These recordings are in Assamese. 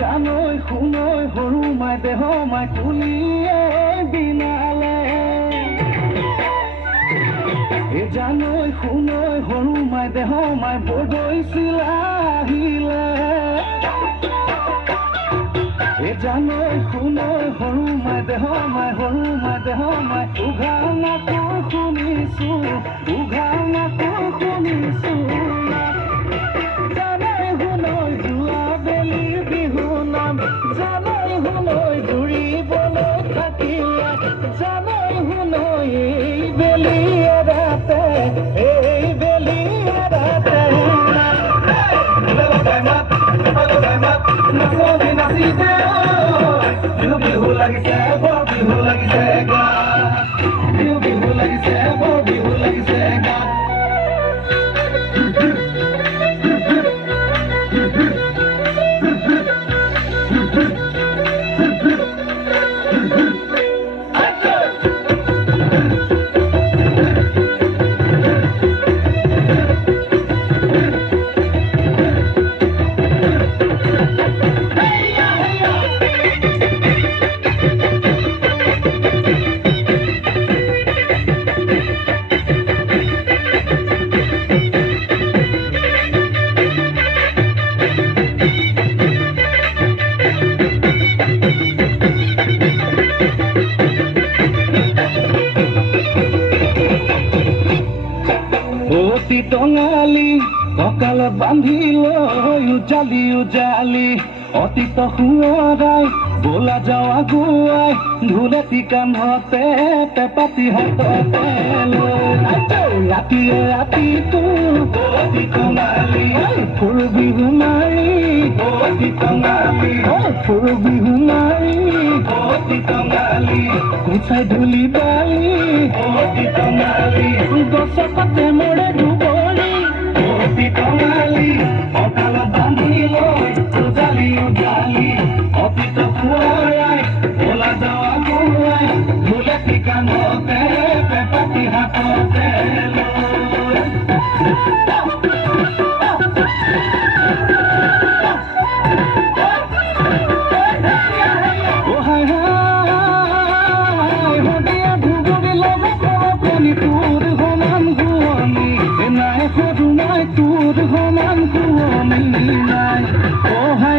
জানৈ শুনৈ সৰু মাই দেহ মাই কুলিয়ে বিনালে জানৈ শুনৈ সৰু মাই দেহ মাই বগৈছিলা আহিলে জানৈ শুনৈ সৰু মাই দেহ মাই উঘাল নাকৰ শুনিছো উঘাল নাকৰ শুনিছো জানৈ শুনৈ যোৱা বেলি বিহু নাম জানৈ শুনৈ জুৰিবলৈ থাকিলে জানৈ শুনৈ এই বেলি এৰাতে নাচনি নাচি দে বিহু লাগিছে বৰ বিহু লাগিছে গা বিহু লাগিছে বৰ বিহু লাগিছে গা টঙালি কঁকালত বান্ধি লৈ উজালি উজালি অতীত সোঁৱৰাই বোলা যাওঁ আগুৱাই ঢোলেটি কান্ধতে পেপাতি হাততে লৈ ৰাতিয়ে ৰাতিটো অতি টঙালি ফুৰ বিহু মাৰি অতি টঙালি ফুৰ বিহু মাৰি অতি টঙালি কুচাই ধূলি বালি অতি টঙালি গছতে মৰে দুবৰি অতি টঙালি কঁকালত বান্ধি লৈ উজালি উজালি অতীত সোঁৱৰাই বোলা যাওঁ আগুৱাই ঢোলেটি কান্ধতে পেপাতি হাততে তোৰ সমান শুৱনি নাই সৰু নাই তোৰ সমান শুৱনি নাই হাই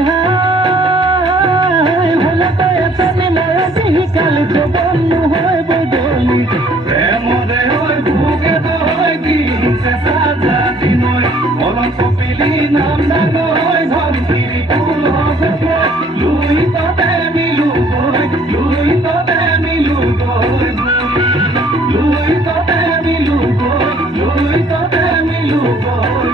হলে তই এজনী মৰা যিকালি জবন নহয় বদলি প্ৰেমৰে হৈ ভোগে তই দিন চেঁচা জাতি নৈ অলপ কপিলি নাম ডাঙৰ ধনশিৰি ফুল লুই ততে মিলো গৈ লুই ততে মিলো গৈ লুই ততে মিলো গৈ লুই ততে মিলো গৈ